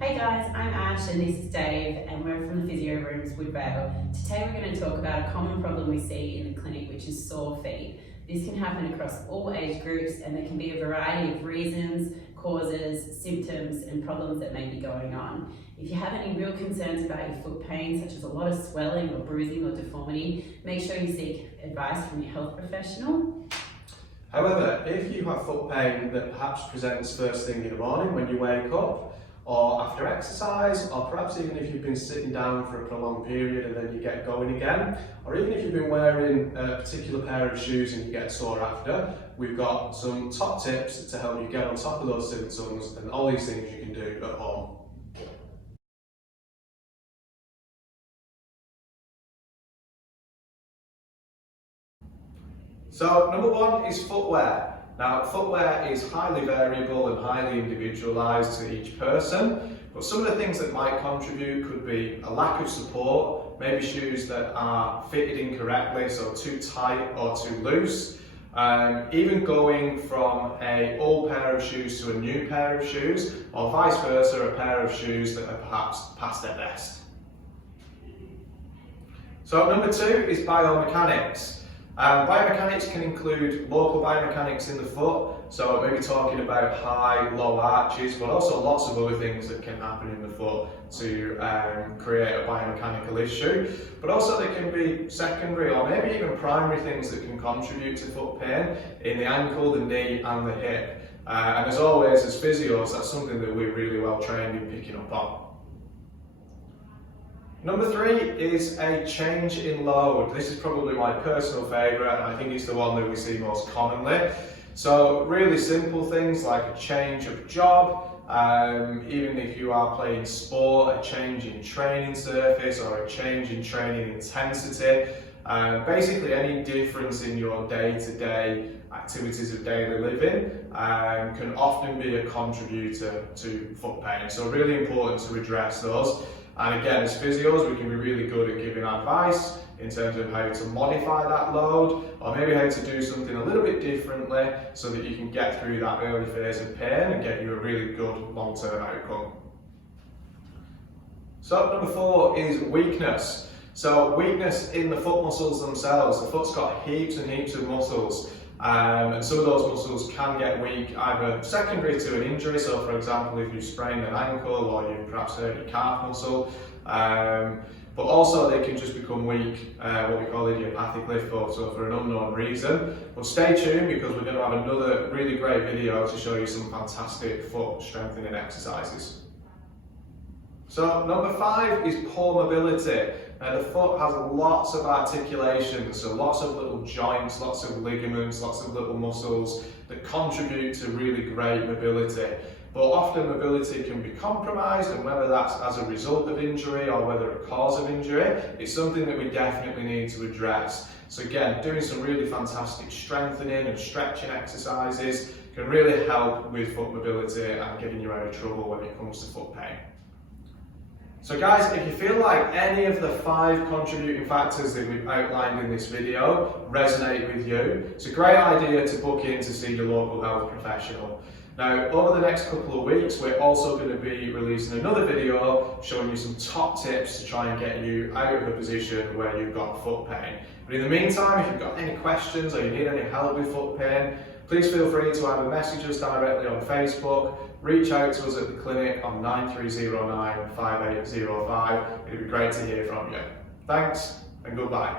Hey guys, I'm Ash and this is Dave and we're from the physio rooms Woodvale. Today we're going to talk about a common problem we see in the clinic, which is sore feet. This can happen across all age groups and there can be a variety of reasons, causes, symptoms and problems that may be going on. If you have any real concerns about your foot pain, such as a lot of swelling or bruising or deformity, make sure you seek advice from your health professional. However, if you have foot pain that perhaps presents first thing in the morning when you wake up, or after exercise, or perhaps even if you've been sitting down for a prolonged period and then you get going again, or even if you've been wearing a particular pair of shoes and you get sore after, we've got some top tips to help you get on top of those symptoms and all these things you can do at home. So number one is footwear. Now, footwear is highly variable and highly individualised to each person, but some of the things that might contribute could be a lack of support, maybe shoes that are fitted incorrectly, so too tight or too loose, even going from an old pair of shoes to a new pair of shoes, or vice versa, a pair of shoes that are perhaps past their best. So number two is biomechanics. Biomechanics can include local biomechanics in the foot, so maybe talking about high, low arches, but also lots of other things that can happen in the foot to create a biomechanical issue. But also there can be secondary or maybe even primary things that can contribute to foot pain in the ankle, the knee and the hip. And as always, as physios, that's something that we're really well trained in picking up on. Number three is a change in load. This is probably my personal favourite and I think it's the one that we see most commonly. So really simple things like a change of job, even if you are playing sport, a change in training surface or a change in training intensity. Basically any difference in your day-to-day activities of daily living can often be a contributor to foot pain. So really important to address those. And again, as physios, we can be really good at giving advice in terms of how to modify that load, or maybe how to do something a little bit differently so that you can get through that early phase of pain and get you a really good long-term outcome. So number four is weakness. So weakness in the foot muscles themselves. The foot's got heaps and heaps of muscles. And some of those muscles can get weak either secondary to an injury, so for example if you sprained an ankle or you perhaps hurt your calf muscle, but also they can just become weak, what we call idiopathic so for an unknown reason. But stay tuned because we're going to have another really great video to show you some fantastic foot strengthening exercises. So number five is poor mobility. Now the foot has lots of articulations, so lots of little joints, lots of ligaments, lots of little muscles that contribute to really great mobility. But often mobility can be compromised, and whether that's as a result of injury or whether a cause of injury, it's something that we definitely need to address. So again, doing some really fantastic strengthening and stretching exercises can really help with foot mobility and getting you out of trouble when it comes to foot pain. So guys, if you feel like any of the 5 contributing factors that we've outlined in this video resonate with you, it's a great idea to book in to see your local health professional. Now, over the next couple of weeks, we're also going to be releasing another video showing you some top tips to try and get you out of a position where you've got foot pain. But in the meantime, if you've got any questions or you need any help with foot pain, please feel free to either message us directly on Facebook, reach out to us at the clinic on 9309 5805. It'd be great to hear from you. Thanks and goodbye.